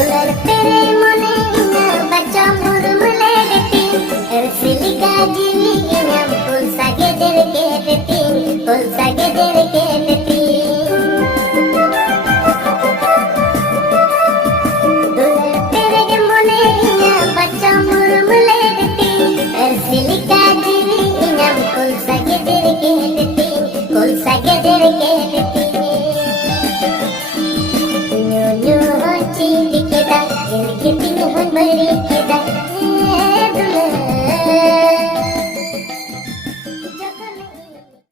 Ular tere mone ina baca murum legetin Ersili gajili ina pulsa geder gedetin Pulsa geder